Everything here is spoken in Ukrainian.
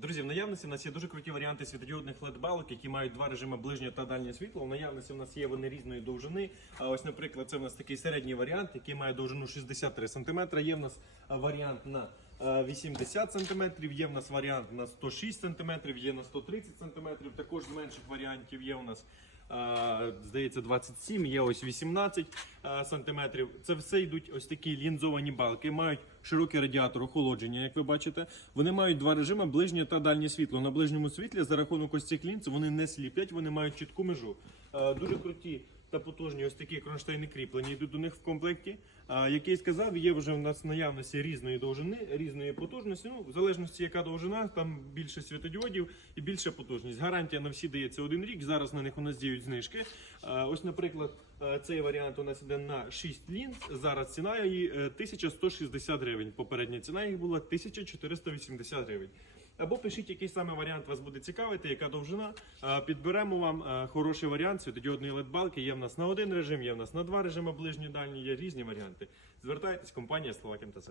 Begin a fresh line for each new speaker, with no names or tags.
Друзі, в наявності в нас є дуже круті варіанти світодіодних LED-балок, які мають два режими ближнє та дальнє світло. В наявності в нас є вони різної довжини. А ось, наприклад, це в нас такий середній варіант, який має довжину 63 см. Є в нас варіант на а, 80 см, є в нас варіант на 106 см, є на 130 см. Також з менших варіантів є у нас. Здається, 27, є ось 18 сантиметрів. Це все йдуть ось такі лінзовані балки, мають широкий радіатор охолодження, як ви бачите. Вони мають два режими: ближнє та дальнє світло. На ближньому світлі за рахунок ось цих лінз вони не сліплять, вони мають чітку межу. Е, Дуже круті та потужні ось такі кронштейни кріплені йдуть до них в комплекті. А, Як я і сказав, є вже в нас наявності різної довжини, різної потужності. Ну, в залежності, яка довжина, там більше світодіодів і більша потужність. Гарантія на всі дається один рік. Зараз на них у нас діють знижки. Е, Ось, наприклад, е, цей варіант у нас іде на 6 лінз. Зараз ціна її е, 1160 гривень. Попередня ціна їх була 1480 гривень. Або пишіть, який саме варіант вас буде цікавити, яка довжина. Е, Підберемо вам е, хороший варіант світодіодної LED-балки. Є в нас на один режим, є в нас на два режими ближні дальні, є різні варіанти. Звертайтесь, компанія Словак МТЦ.